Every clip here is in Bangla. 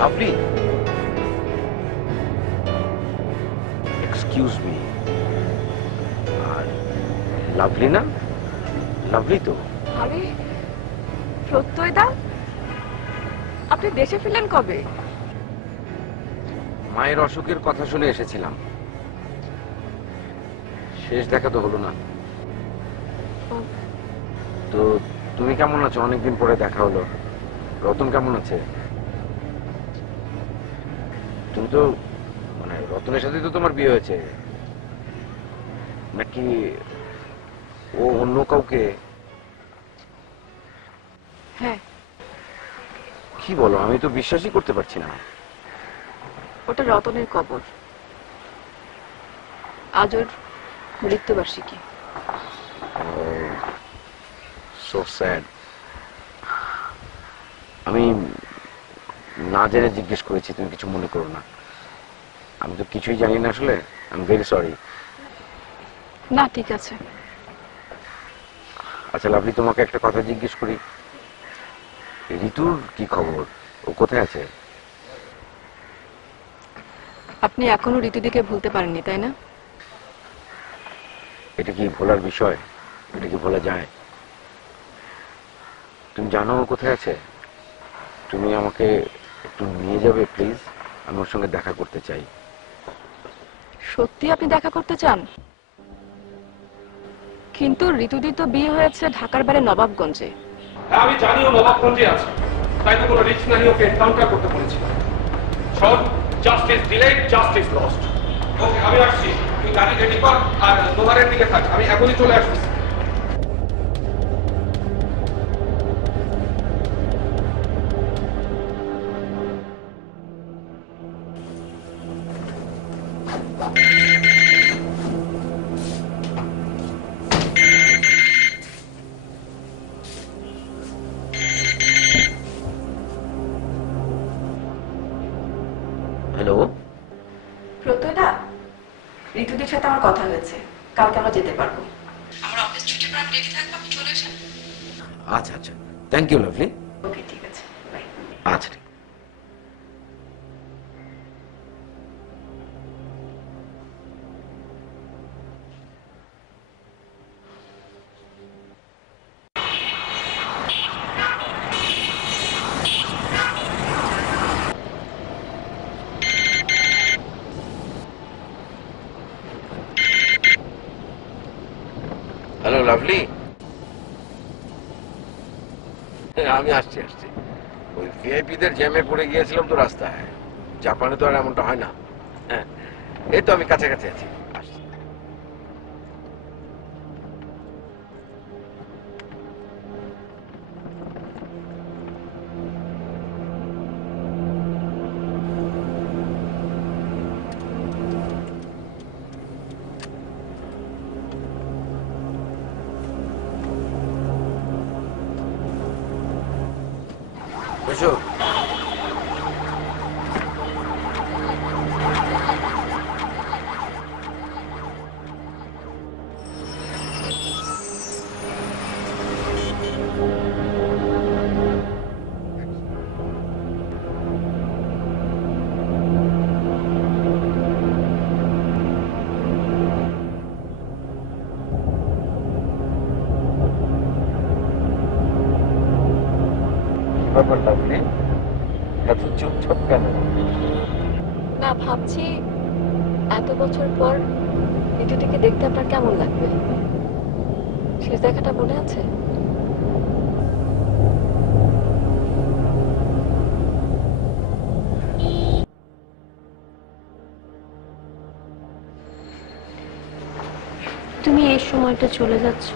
লাভলি, এক্সকিউজ মি, আর লাভলি না? লাভলি তো। আরে প্রত্যয় দা, আপনি দেশে ফিরলেন কবে? মায়ের অসুখের কথা শুনে এসেছিলাম, শেষ দেখা তো হলো না। তো তুমি কেমন আছো? অনেকদিন পরে দেখা হলো। রতন কেমন আছে? তুমি তো মানে রতনের সাথে তো তোমার বিয়ে হয়েছে, নাকি ও অন্য কাউকে? হ্যাঁ। কি বলো, আমি তো বিশ্বাসই করতে পারছি না। ওটা রতনের কবর, আজ ওর মৃত্যুবার্ষিকী। So sad. আমি না জেনে জিজ্ঞেস করেছি, তুমি কিছু মনে করো না। আমি তো কিছুই জানি না আসলে। I am very sorry. না ঠিক আছে। আচ্ছা লাভলি, তোমাকে একটা কথা জিজ্ঞেস করি, ঋতুর কি খবর? ও কোথায় আছে? আপনি এখনো ঋতুদিকে ভুলতে পারেননি, তাই না? এটা কি ভোলার বিষয়? এটা কি ভোলা যায়? তুমি জানো ও কোথায় আছে? তুমি আমাকে একটু নিয়ে যাবে প্লিজ? আমি ওর সঙ্গে দেখা করতে চাই। সত্যি আপনি দেখা করতে চান? কিন্তু ঋতুদি তো বিয়ে হয়েছে ঢাকার বাইরে নবাবগঞ্জে। হ্যাঁ আমি জানি ও নবাবগঞ্জে আছে, তাই তো কোনো রিস্ক না নিয়ে ওকে এনকাউন্টার করতে বলেছি। শোন, জাস্টিস ডিলেড, জাস্টিস লস্ট। ওকে আমি আসছি, তুই গাড়ি রেডি কর আর দোকানের দিকে থাক, আমি এখনই চলে আসছি। হ্যালো প্রত্যয়দা, ঋতুদির সাথে আমার কথা হয়েছে, কালকে আমরা যেতে পারবো। আমার অফিস ছুটি পর আমি রেডি থাকবো, আপনি চলে আসেন। আচ্ছা আচ্ছা, থ্যাংক ইউ লাভলি। ওকে ঠিক আছে, বাই। আচ্ছা ঠিক। হ্যালো লাভলি, আমি আসছি আসছি। ওই ভিআইপিদের জ্যামে পড়ে গিয়েছিলাম তো রাস্তায়। জাপানে তো আর এমনটা হয় না। হ্যাঁ, এই তো আমি কাছাকাছি আছি, আসছি। এসো। ব্যাপার লাভলি, এত চুপচাপ কেন? না ভাবছি, এত বছর পর ঋতুদিকে দেখতে আপনার কেমন লাগবে? শেষ দেখাটা মনে আছে? তুমি এই সময়টা চলে যাচ্ছ,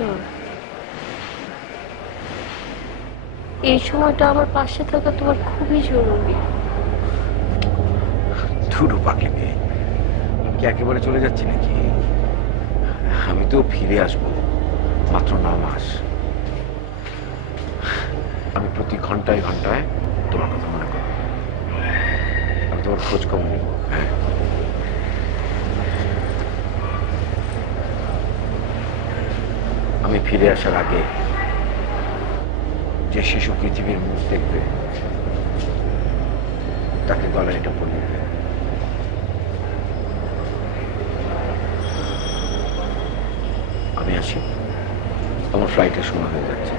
এই সময়টা আমার পাশে থাকা তোমার খুবই জরুরি। ধুরু পাখি মেয়ে, আমি কি একেবারে চলে যাচ্ছি নাকি? আমি তো ফিরে আসবো মাত্র 9 মাস। আমি প্রতি ঘন্টায় ঘন্টায় তোমার কথা মনে করব, আমি তোমার খোঁজ খবর নেব। হ্যাঁ, আমি ফিরে আসার আগে যে শিশু পৃথিবীর মুখ দেখবে তাকে গলায় এটা পরিয়ে দেয়। আমি আসি, আমার ফ্লাইটের সময় হয়ে যাচ্ছে।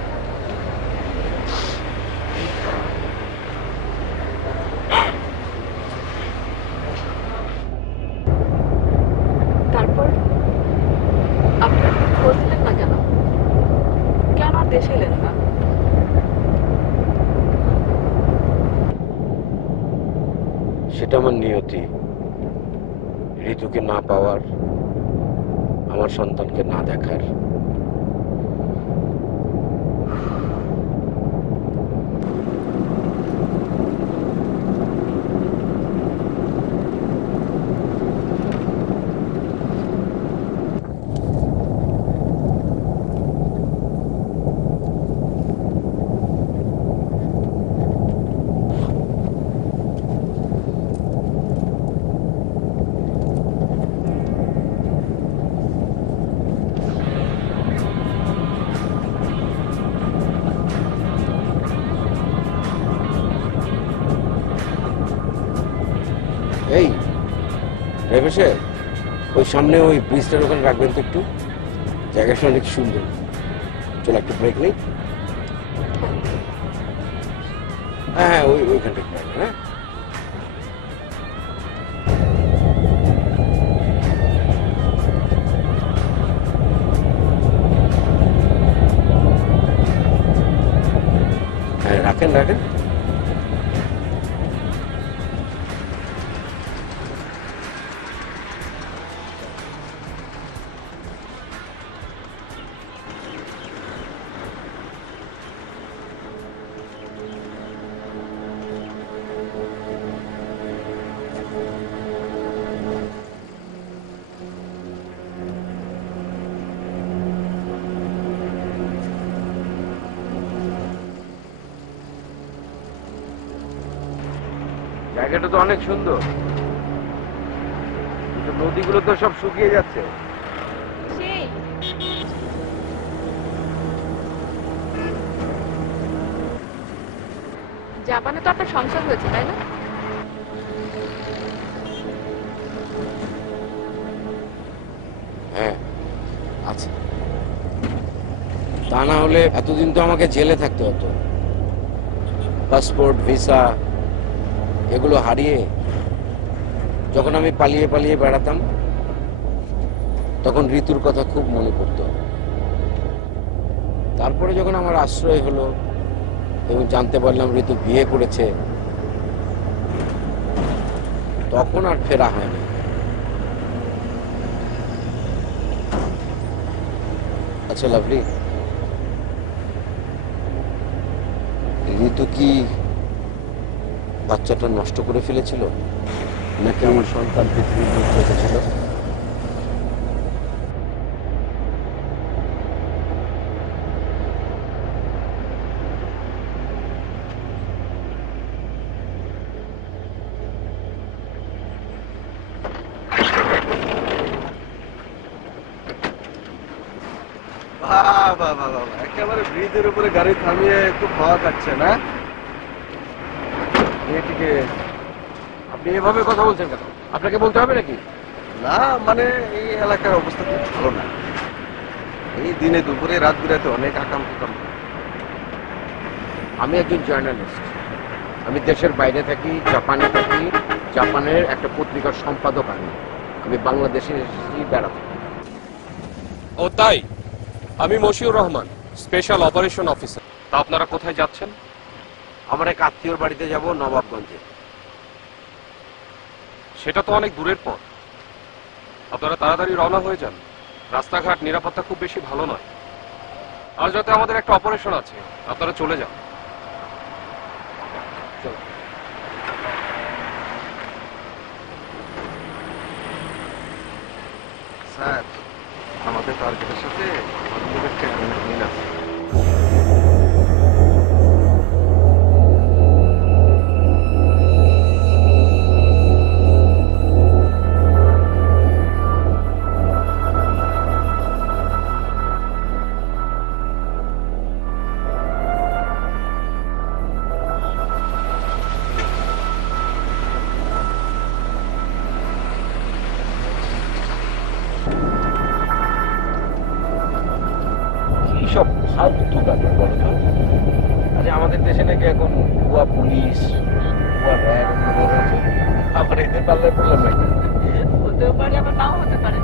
তারপর আপনার খোঁজ নেন না কেন? কেন আর দেশে এলেন না? সেটা আমার নিয়তি। ঋতুকে না পাওয়ার, আমার সন্তানকে না দেখার। এই ড্রাইভার সাহেব, ওই সামনে ওই ব্রিজটার ওখানে রাখবেন তো একটু, জায়গাটা অনেক সুন্দর। চলো একটু ব্রেক নেই। হ্যাঁ হ্যাঁ, ওইখানটা একটু রাখবেন। হ্যাঁ হ্যাঁ, রাখেন রাখেন। জায়গাটা তো অনেক সুন্দর, কিন্তু নদীগুলো তো সব শুকিয়ে যাচ্ছে। সেই জাপানে তো আপনার সংসার হয়েছে, তাই না? হ্যাঁ আছে, তা না হলে এতদিন তো আমাকে জেলে থাকতে হতো। পাসপোর্ট, ভিসা এগুলো হারিয়ে যখন আমি পালিয়ে পালিয়ে বেড়াতাম, তখন ঋতুর কথা খুব মনে পড়তো। তারপরে যখন আমার আশ্রয় হলো এবং জানতে পারলাম ঋতু বিয়ে করেছে, তখন আর ফেরা হয়নি। আচ্ছা লাভলি, ঋতু কি বাচ্চাটা নষ্ট করে ফেলেছিল, নাকি আমার সন্তান পৃথিবীর মুখ রেখেছিল? একেবারে ব্রিজের উপরে গাড়ি থামিয়ে একটু খাওয়া খাচ্ছে না? মেয়েটিকে আপনি এভাবে কথা বলছেন কেন? আপনাকে বলতে হবে নাকি? না মানে এই এলাকার অবস্থা খুব ভালো না। এই দিনে দুপুরে রাত বিরাতে অনেক আকাম কুকাম। আমি একজন জার্নালিস্ট। আমি দেশের বাইরে থাকি, জাপানে থাকি। জাপানের একটা পত্রিকার সম্পাদক আমি বাংলাদেশে এসেছি বেড়াতে। ও তাই? আমি Moshiur Rahman, special operation officer. তা আপনারা কোথায় যাচ্ছেন? আমার এক আত্মীয়র বাড়িতে যাব, নবাবগঞ্জে। সেটা তো অনেক দূরের পথ। আপনারা তাড়াতাড়ি রওনা হয়ে যান। রাস্তাঘাট নিরাপত্তা খুব বেশি ভালো নয়। আজ রাতে আমাদের একটা অপারেশন আছে, আপনারা চলে যান। চলো। স্যার, আমাদের টার্গেটের সাথে আমাদের ট্রিটমেন্ট মিল আছে। কি সব ফালতু ব্যাপার বলো তো? আরে আমাদের দেশে নাকি এখন ভুয়া পুলিশ, ভুয়া র্যাব বের হয়েছে। আবার এদের পাল্লায় পড়লাম নাকি? হতেও পারে, আবার নাও হতে পারে।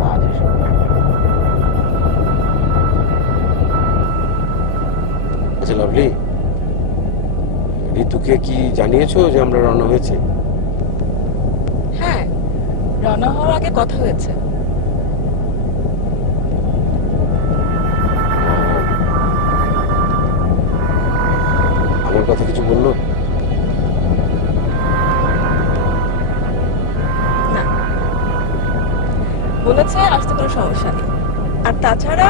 বাজে সব ব্যাপার। আচ্ছা লাভলি, ঋতুকে কি জানিয়েছো যে আমরা রওনা হয়েছে? হ্যাঁ, রওনা হওয়ার আগে কথা হয়েছে। আমার কথা কিছু বললো? না, বলেছে আসতে কোনো সমস্যা নেই। আর তাছাড়া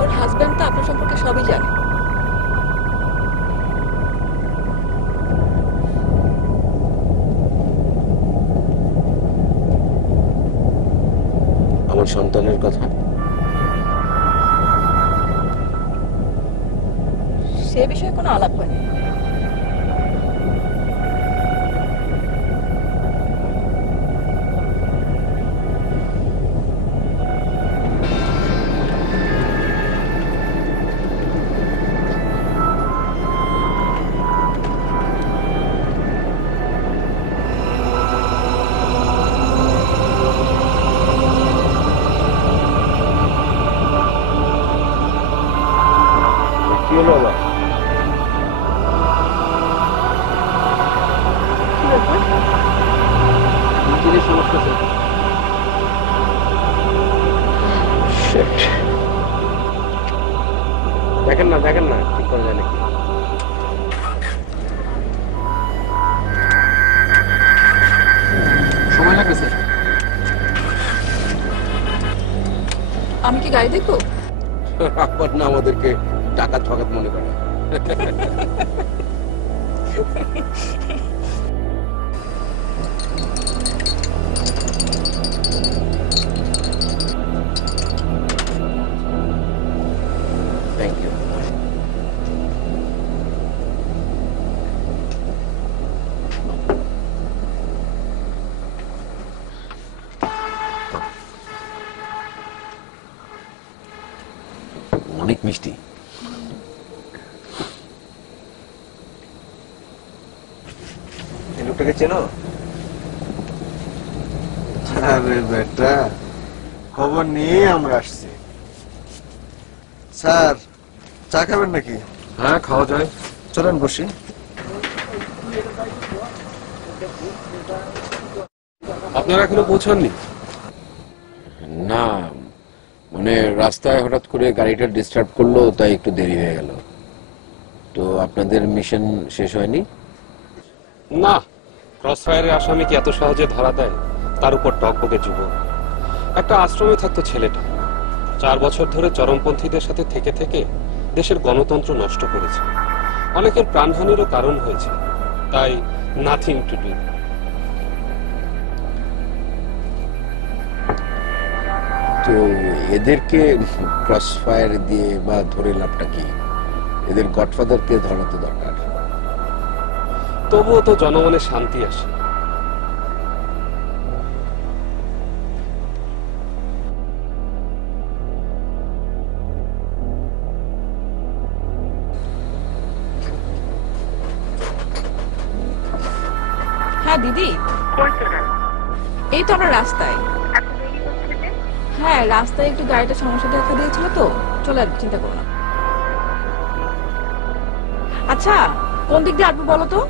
ওর হাজবেন্ড তো আপনার সম্পর্কে সবই জানে। আমার সন্তানের কথা? সে বিষয়ে কোনো আলাপ হয়নি। কি হলো আবার? কি ব্যাপার? নিজেরই সমস্যা ছিল। দেখেন না ঠিক করা যায় নাকি? সময় লাগবে স্যার। আমি কি গাড়ি দেখবো? আবার না আমাদেরকে টাকা ঠকাত মনে করে। Thank you. অনেক মিষ্টি। এই লোকটাকে চেনো? আরে বেটা, খবর নিয়ে আমরা আসছি। স্যার, চা খাবেন নাকি? হ্যাঁ, খাওয়া যায়। চলেন বসি। আপনারা এখনো পৌঁছাননি? না, মানে রাস্তায় হঠাৎ করে গাড়িটা ডিস্টার্ব করলো, তাই একটু দেরি হয়ে গেল। তো আপনাদের মিশন শেষ হয়নি? না, ক্রস ফায়ারের আসামি কি এত সহজে ধরা দেয়? তার উপর টকবকে যুবক। একটা আশ্রমে থাকতো ছেলেটা। 4 বছর ধরে চরমপন্থীদের সাথে থেকে থেকে দেশের গণতন্ত্র নষ্ট করেছে। অনেকের প্রাণহানিরও কারণ হয়েছে। তাই নাথিং টু ডু। তো এদেরকে ক্রস ফায়ার দিয়ে বা ধরে লাভটা কি? এদের গডফাদারকে ধরা তো দরকার। তবুও তো জনমনে শান্তি আসে। হ্যাঁ দিদি, এই তো আমরা রাস্তায়। হ্যাঁ, রাস্তায় একটু গাড়িটা সমস্যা দেখা দিয়েছিল তো চলে আসবে, চিন্তা করো না। আচ্ছা, কোন দিক দিয়ে আসবো বলো তো?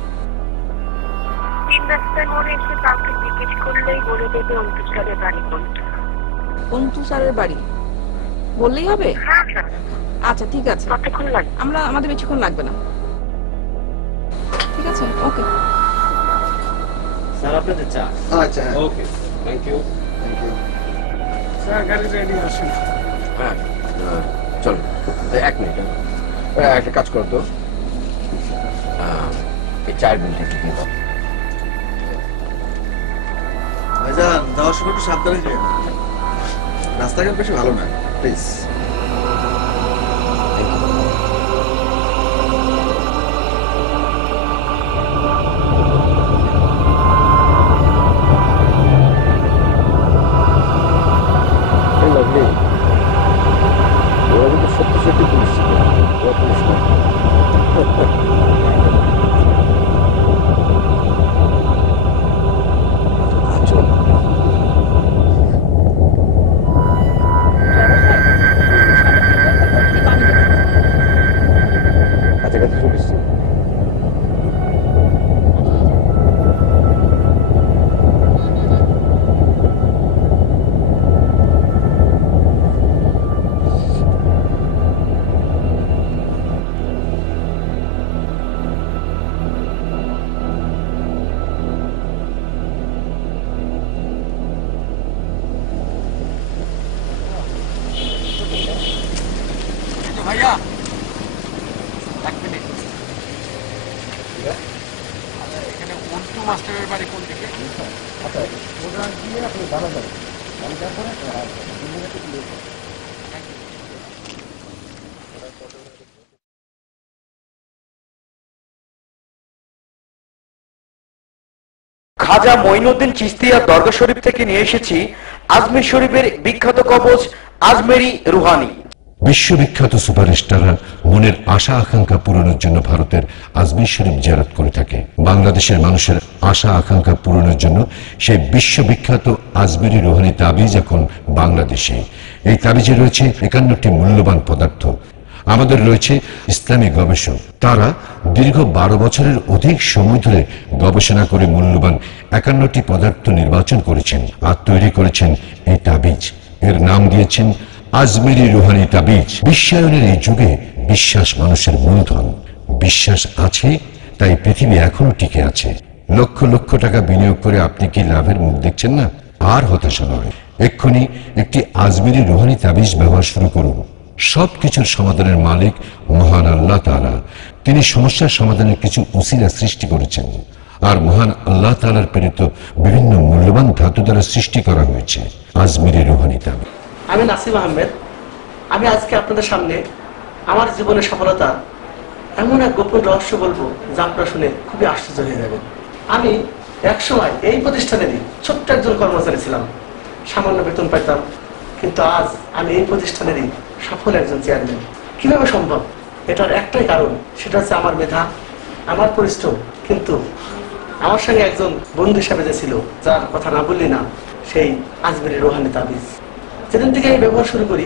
অন্তু স্যারের বাড়ি বললেই হবে? আচ্ছা ঠিক আছে, আমাদের বেশিক্ষণ লাগবে না। ঠিক আছে, ওকে। স্যার আপনাদের চা। আচ্ছা, okay, thank you. Thank you. Sir, গাড়ি রেডি আসুন। হ্যাঁ, চলো 1 মিনিট। একটা কাজ করো তো, এই চায়ের বিলটা একটু দিয়ে দাও। ভাইজান, যাওয়ার সময় একটু সাবধানে যাবেন। রাস্তাঘাট বেশি ভালো না, প্লিজ। Lovely. সত্যি সত্যি পুলিশ ছিল, ও পুলিশ না। আচ্ছা, কাছাকাছি চলে এসছি। ভাইয়া এক মিনিট, এখানে মন্টু মাস্টারের বাড়ি কোন দিকে? খাজা মঈনুদ্দিন চিশতিয়া দরগা শরীফ থেকে নিয়ে এসেছি আজমির শরীফের বিখ্যাত কবচ আজমেরি রুহানি। বিশ্ববিখ্যাত সুপারস্টাররা মনের আশা আকাঙ্ক্ষা পূরণের জন্য ভারতের আজমির শরীফ জিয়ারত করে থাকে। বাংলাদেশের মানুষের আশা আকাঙ্ক্ষা পূরণের জন্য সেই বিশ্ববিখ্যাত আজমেরি রুহানি তাবিজ এখন বাংলাদেশে। এই তাবিজে রয়েছে 51টি মূল্যবান পদার্থ। আমাদের রয়েছে ইসলামী গবেষক, তারা দীর্ঘ 12 বছরের অধিক সময় ধরে গবেষণা করে মূল্যবান 51টি পদার্থ নির্বাচন করেছেন আর তৈরি করেছেন এই তাবিজ। এর নাম দিয়েছেন আজমেরি রুহানি তাবিজ। বিশ্বায়নের এই যুগে বিশ্বাস মানুষের মূলধন। বিশ্বাস আছে তাই পৃথিবী এখনো টিকে আছে। লক্ষ লক্ষ টাকা বিনিয়োগ করে আপনি কি লাভের মুখ দেখছেন না? আর হতাশা নয়, এক্ষুনি একটি আজমেরি রুহানি তাবিজ ব্যবহার শুরু করুন। সবকিছুর সমাধানের মালিক মহান আল্লাহ তাআলা। তিনি সমস্যার সমাধানের কিছু উসিলা সৃষ্টি করেছেন আর মহান আল্লাহ তাআলার প্রেরিত বিভিন্ন মূল্যবান ধাতু দ্বারা সৃষ্টি করা হয়েছে আজমেরি রুহানি তাবিজ। আমি নাসিম আহমেদ। আমি আজকে আপনাদের সামনে আমার জীবনের সফলতা এমন এক গোপন রহস্য বলবো যা আপনারা শুনে খুবই আশ্চর্য হয়ে যাবেন। আমি একসময় এই প্রতিষ্ঠানেরই ছোট্ট একজন কর্মচারী ছিলাম, সামান্য বেতন পাইতাম, কিন্তু আজ আমি এই প্রতিষ্ঠানেরই সফল একজন চেয়ারম্যান। কিভাবে সম্ভব? এটার একটাই কারণ, সেটা হচ্ছে আমার মেধা, আমার পরিশ্রম। কিন্তু আমার সঙ্গে একজন বন্ধু হিসাবে যে ছিল, যার কথা না বললি না, সেই আজমেরি রুহানি তাবিজ। যেদিন থেকে আমি ব্যবহার শুরু করি,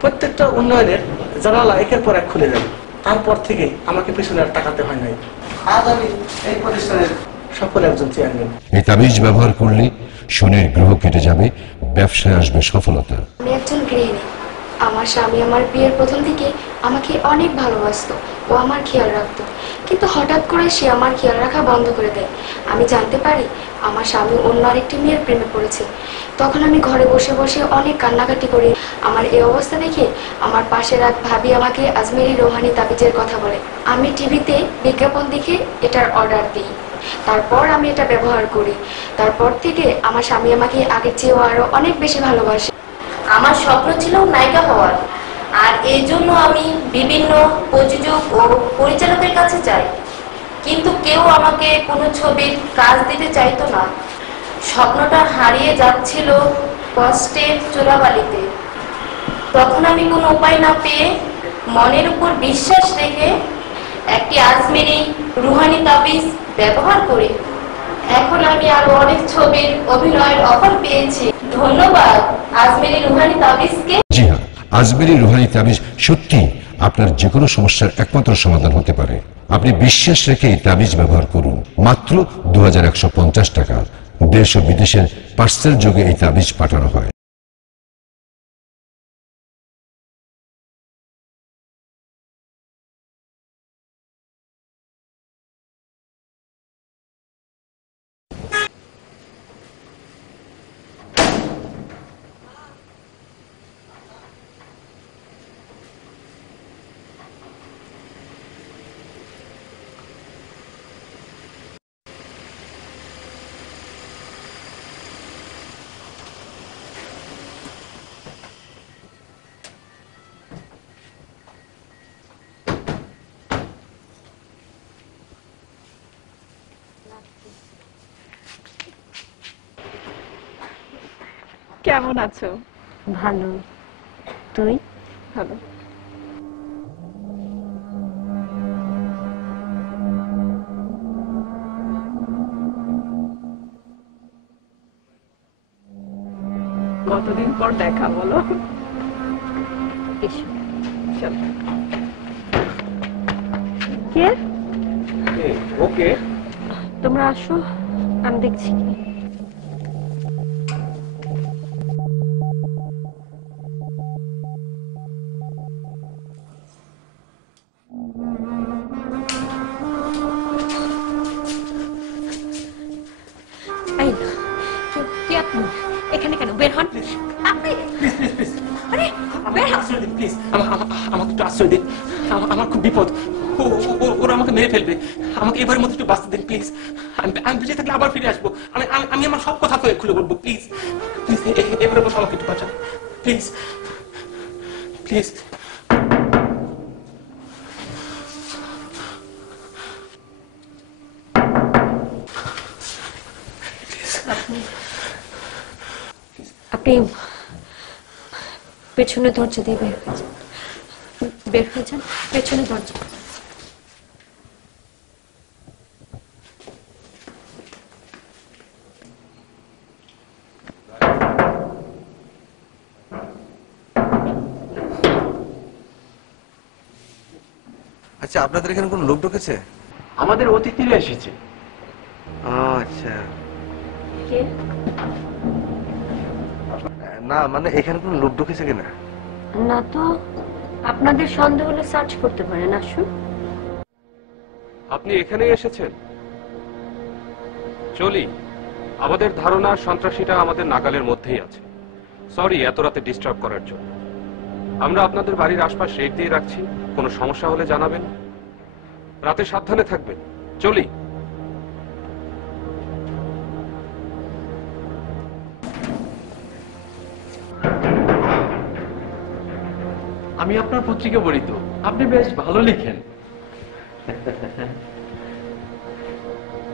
প্রত্যেকটা উন্নয়নের জানালা একের পর এক খুলে যায়। তারপর থেকে আমাকে পিছনে আর তাকাতে হয় নাই। আজ আমি এই প্রতিষ্ঠানের সফল একজন চেয়ারম্যান। এই তাবিজ ব্যবহার করলে শনির গ্রহ কেটে যাবে, ব্যবসায় আসবে সফলতা। আমি একজন গৃহিণী। আমার স্বামী আমার বিয়ের প্রথম থেকে আমাকে অনেক ভালোবাসতো ও আমার খেয়াল রাখতো, কিন্তু হঠাৎ করে সে আমার খেয়াল রাখা বন্ধ করে দেয়। আমি জানতে পারি আমার স্বামী অন্য আরেকটি মেয়ের প্রেমে পড়েছে। তখন আমি ঘরে বসে বসে অনেক কান্নাকাটি করি। আমার এই অবস্থা দেখে আমার পাশের এক ভাবি আমাকে আজমেরি রুহানি তাবিজের কথা বলে। আমি টিভিতে বিজ্ঞাপন দেখে এটার অর্ডার দিই। তারপর আমি এটা ব্যবহার করি। তারপর থেকে আমার স্বামী আমাকে আগের চেয়েও আরো অনেক বেশি ভালোবাসে। আমার স্বপ্ন ছিল নায়িকা হওয়ার, আর এই জন্য আমি বিভিন্ন প্রযোজক ও পরিচালকের কাছে যাই, কিন্তু কেউ আমাকে কোনো ছবির কাজ দিতে চাইতো না। স্বপ্নটা হারিয়ে যাচ্ছিল কষ্টের চোরাবালিতে। তখন আমি কোনো উপায় না পেয়ে মনের উপর বিশ্বাস রেখে একটি আজমেরি রুহানি তাবিজ ব্যবহার করি। এখন আমি আরো অনেক ছবির অভিনয়ের অফার পেয়েছি। ধন্যবাদ আজমেরি রুহানি তাবিজকে। জি হ্যাঁ, আজমেরি রুহানি তাবিজ সত্যি আপনার যে কোনো সমস্যার একমাত্র সমাধান হতে পারে। আপনি বিশ্বাস রেখে এই তাবিজ ব্যবহার করুন। মাত্র 2150 টাকা। দেশ ও বিদেশের পার্সেল যোগে এই তাবিজ পাঠানো হয়। কেমন আছো? ভালো। তুই? ভালো। পর দেখা, বলো? এসো, চলো। কে? ওকে, তোমরা আসো, আমি দেখছি। এখানে কেন? বের হন আপনি। আরে বের হন প্লিজ, আমাকে একটু আশ্রয় দিন। আমার খুব বিপদ, ওরা আমাকে মেরে ফেলবে। আমাকে এবারের মতো একটু বাঁচতে দিন প্লিজ। আমি বেঁচে থাকলে আবার ফিরে আসবো। আমি আমার সব কথা খুলে বলবো। প্লিজ প্লিজ, এবারের মতো আমাকে একটু বাঁচান প্লিজ প্লিজ। আপনি পেছনে দরজা দিয়ে বের হয়ে যান, বের হয়ে যান, পেছনে দরজা। আচ্ছা, আপনাদের এখানে কোনো লোক ঢুকেছে? আমাদের অতিথিরা এসেছে। আচ্ছা, কে? না মানে এখানে কোনো লোক ঢুকেছে কিনা? না তো, আপনাদের সন্দেহ হলে সার্চ করতে পারেন। আসুন। আপনি এখানে এসেছেন? চলি। আমাদের ধারণা সন্ত্রাসীটা আমাদের নাগালের মধ্যেই আছে। সরি এত রাতে ডিস্টার্ব করার জন্য। আমরা আপনাদের বাড়ির আশপাশ রেড দিয়ে রাখছি, কোনো সমস্যা হলে জানাবেন। রাতে সাবধানে থাকবেন। চলি। আমি আপনার পত্রিকা পড়ি তো, আপনি বেশ ভালো লিখেন।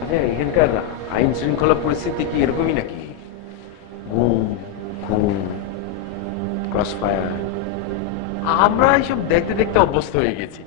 আচ্ছা, এখানকার আইন শৃঙ্খলা পরিস্থিতি কি এরকমই নাকি? গুম, খুন, ক্রস ফায়ার? আমরা এইসব দেখতে দেখতে অভ্যস্ত হয়ে গেছি।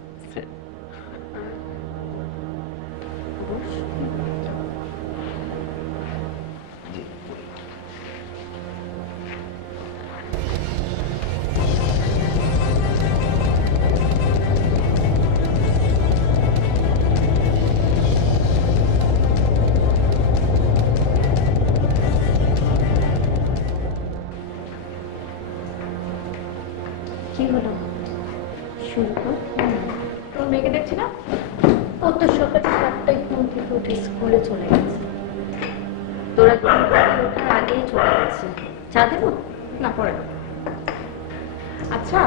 কি হলো? শুরু কর। তোর মেয়েকে দেখছি না? ও তো সকাল 7টায় ঘুম থেকে উঠে স্কুলে চলে গেছে। তোরা ঘুম থেকে ওঠার আগেই চলে গেছে। চা দেবো? না, পরে। আচ্ছা,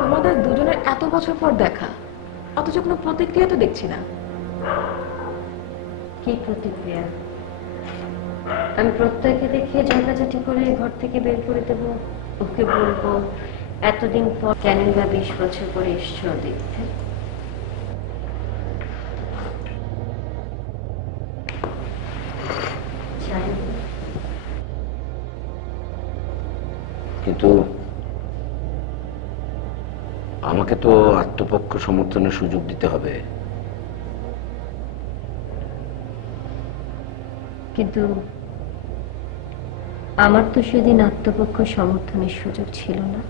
তোমাদের দুজনের এত বছর পর দেখা, অথচ কোনো প্রতিক্রিয়া তো দেখছি না। কি প্রতিক্রিয়া? আমি প্রত্যেককে দেখে ঝগড়াঝাটি করে ঘর থেকে বের করে দেবো, ওকে বলবো এতদিন পর কেনই বা 20 বছর পরে এসছো দেখতে। কিন্তু আমাকে তো আত্মপক্ষ সমর্থনের সুযোগ দিতে হবে। কিন্তু আমার তো সেদিন আত্মপক্ষ সমর্থনের সুযোগ ছিল না।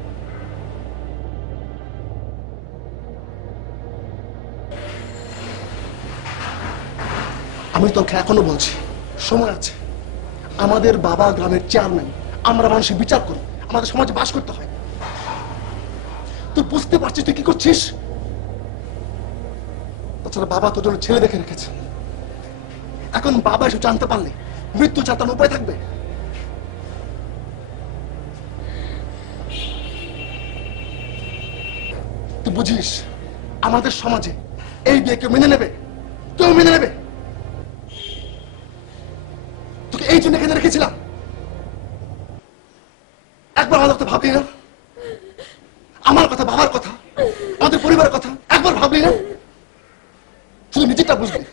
আমি তোকে এখনো বলছি, সময় আছে। আমাদের বাবা গ্রামের চেয়ারম্যান, আমরা মানুষের বিচার করি, আমাদের সমাজে বাস করতে হয়। তুই বুঝতে পারছিস তুই কি করছিস? তাছাড়া বাবা তোর জন্য ছেলে দেখে রেখেছে। এখন বাবা এসব জানতে পারলে মৃত্যু চাতানোর উপায় থাকবে? তুই বুঝিস আমাদের সমাজে এই বিয়ে কেউ মেনে নেবে? কেউ মেনে নেবে? তোকে এই জন্য এখানে রেখেছিলাম। একবার আমার কথা ভাবলি না? আমার কথা, বাবার কথা, আমাদের পরিবারের কথা একবার ভাবলি না? শুধু নিজেরটা বুঝলি।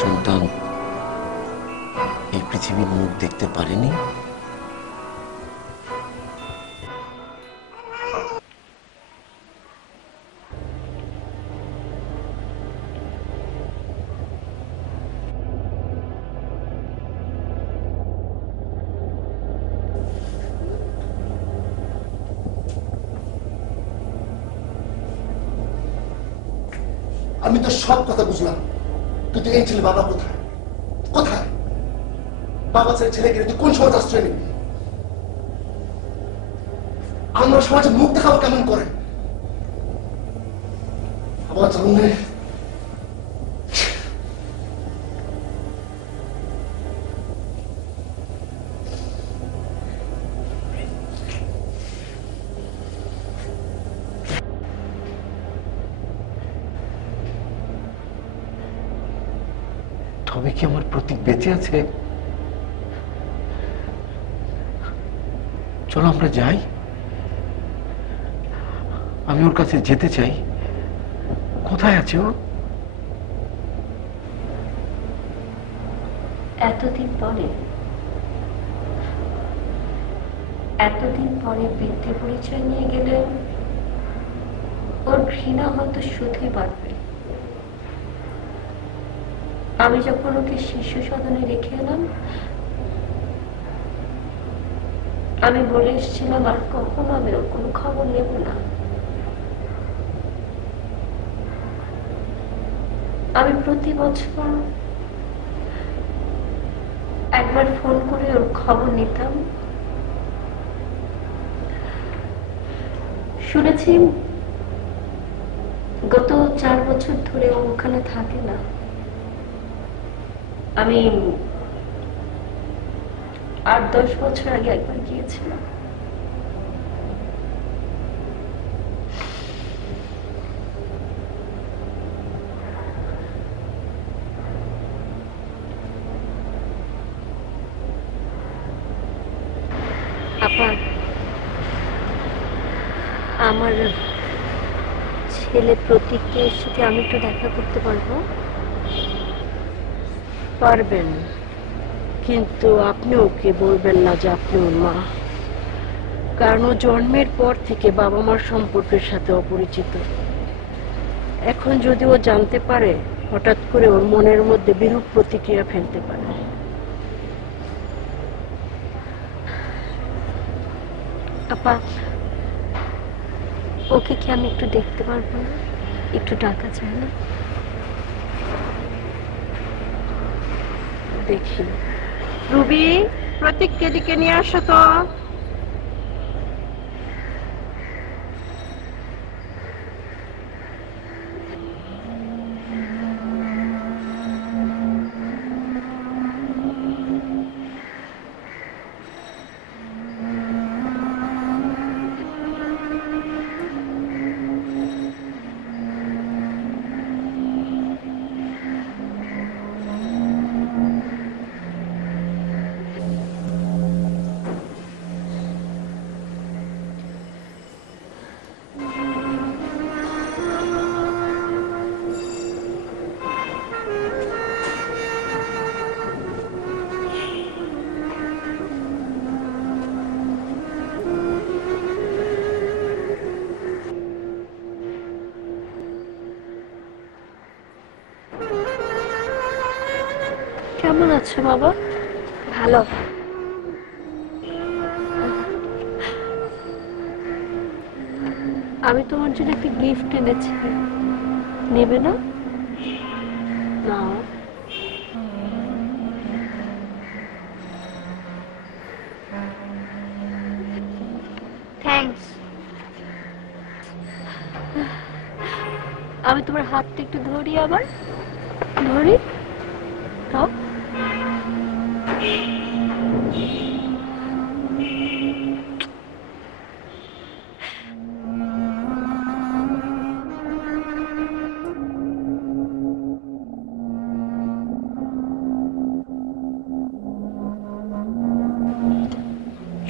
সন্তান এই পৃথিবীর মুখ দেখতে পারেনি? আমি তো সব কথা বুঝলাম, কিন্তু এই ছেলে বাবা কোথায়? কোথায় বাবা ছেলে ছেলেকে তুই কোন সমাজ আশ্রয় নিবি? আমরা সমাজে মুখ দেখাবো কেমন করে? আবার জানলে তবে কি আমার প্রতীক বেঁচে আছে? চলো আমরা যাই, আমি ওর কাছে যেতে চাই। কোথায় আছে ও? এতদিন পরে বৃদ্ধি পরিচয় নিয়ে গেলে ওর ঘৃণা হয়তো শুধুই বাড়বে। আমি যখন ওকে শিশু সদনে রেখে এলাম, আমি বলে এসেছিলাম আর কখনো আমি ওর কোনো খবর নেব না। আমি প্রতি বছর একবার ফোন করে ওর খবর নিতাম। শুনেছি গত 4 বছর ধরে ও ওখানে থাকে না। আমি 8-10 বছর আগে একবার গিয়েছিলাম। আপা, আমার ছেলে প্রতীকের সাথে আমি একটু দেখা করতে পারবো? পারবেন, কিন্তু আপনি ওকে বলবেন না যে আপনি ওর মা, কারণ ও জন্মের পর থেকে বাবা মার সম্পর্কের সাথে অপরিচিত। এখন যদি ও জানতে পারে, হঠাৎ করে ওর মনের মধ্যে বিরূপ প্রতিক্রিয়া ফেলতে পারে। আপা, ওকে কি আমি একটু দেখতে পারবো না? একটু ডাকা চাই না? দেখি, রুবি, প্রতীককে দিকে নিয়ে আসো তো। কেমন আছো বাবা? ভালো। আমি তোমার জন্য একটা গিফট এনেছি, নেবে না? না, থ্যাঙ্কস। আমি তোমার হাতটা একটু ধরি, আবার ধরি। দাও।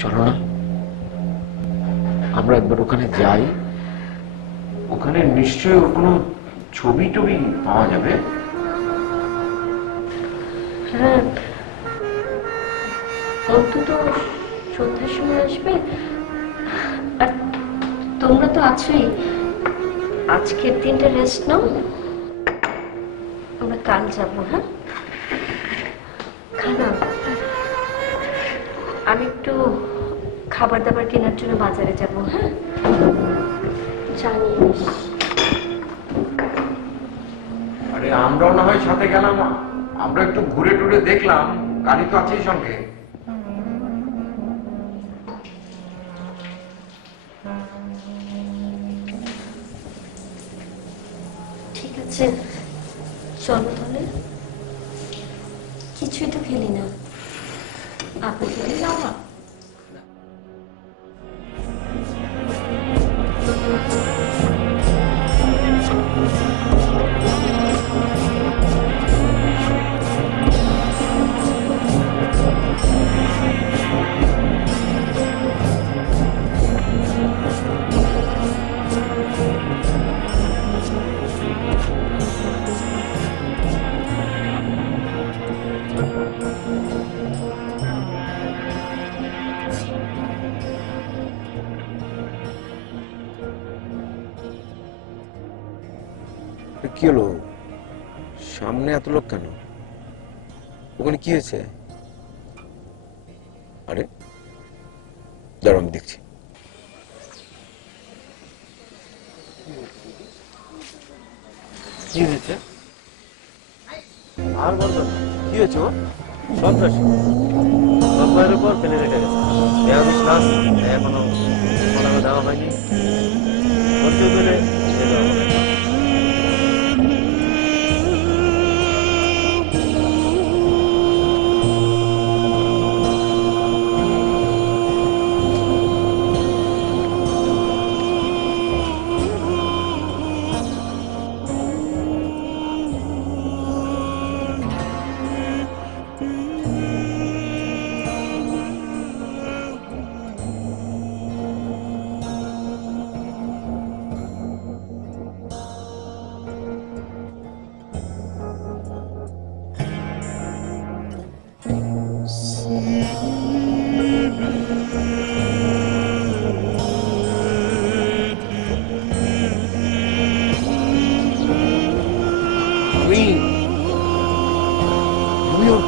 চলো না, আমরা একবার ওখানে যাই। ওখানে নিশ্চয়ই ওর কোনো ছবি টবি পাওয়া যাবে। হ্যাঁ, অন্তত সন্ধ্যার সময় আসবে। আর তোমরা তো আছোই, আজকের দিনটা রেস্ট নাও, আমরা কাল যাবো। হ্যাঁ, খানা আমি একটু খাবার দাবার কেনার জন্য বাজারে যাব। হ্যাঁ, জানিস। আরে আমরাও না হয় সাথে গেলাম, আমরা একটু ঘুরে টুরে দেখলাম, গাড়ি তো আছেই সঙ্গে। ঠিক আছে, চলো তাহলে। কিছুই তো খেলি না, আপনি খেলে যাও না। কি হলো, সামনে এত লোক কেন? ওখানে কি হয়েছে? আরে দাঁড়াও, আমি দেখছি। কি হয়েছে? আর বলবো না। কি হয়েছে? ও সন্ত্রাসী সবাইয়ের উপর ফেলে রেখে গেছে। বিশ্বাস এখনো দেওয়া হয়নি, ধৈর্য ধরে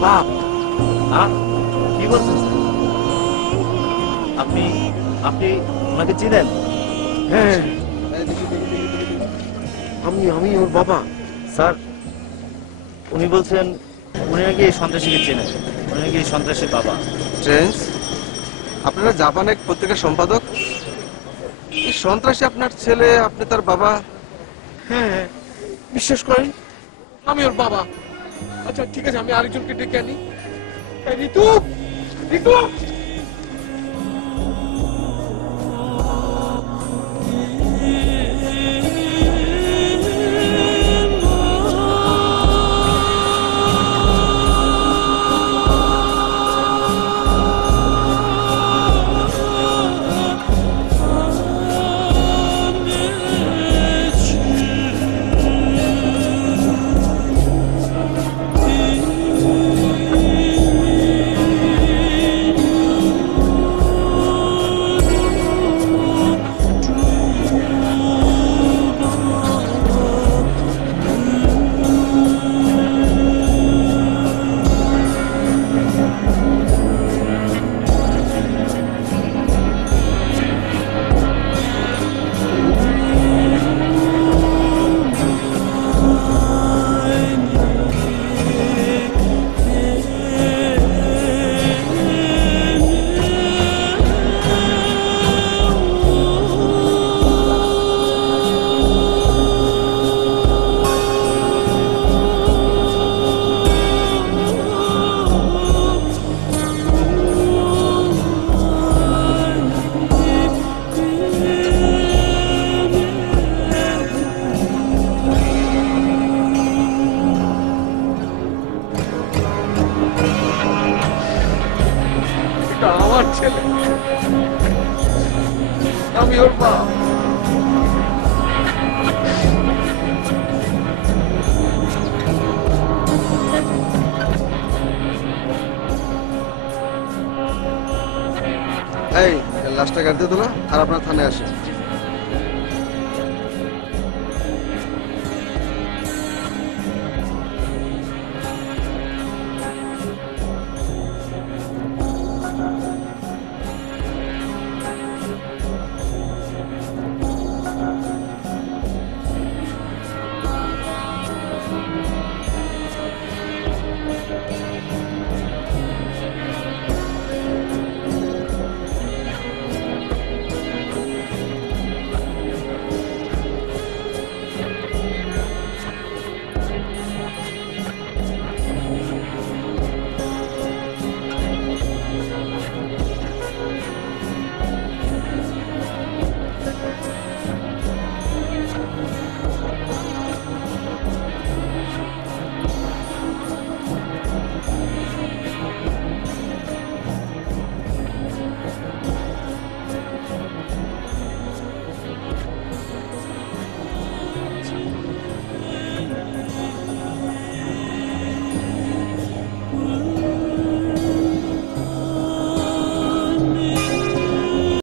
বাপ। কি বলছেন? আপনি আপনি ওনাকে চিনেন? হ্যাঁ, আমি ওর বাবা। স্যার, উনি বলছেন উনি নাকি এই সন্ত্রাসীকে চেনেন, উনি নাকি এই সন্ত্রাসীর বাবা। ট্রেন্স, আপনারা জাপানের পত্রিকার সম্পাদক? এই সন্ত্রাসী আপনার ছেলে, আপনি তার বাবা? হ্যাঁ, বিশ্বাস করেন আমি ওর বাবা। আচ্ছা ঠিক আছে, আমি আরেকজনকে ডেকে আনি। ঋতু, ঋতু, আমার ছেলে, আমি ওর বাবা। এই লাশটা গাড়িতে তোলা আর আপনার থানায় আসে।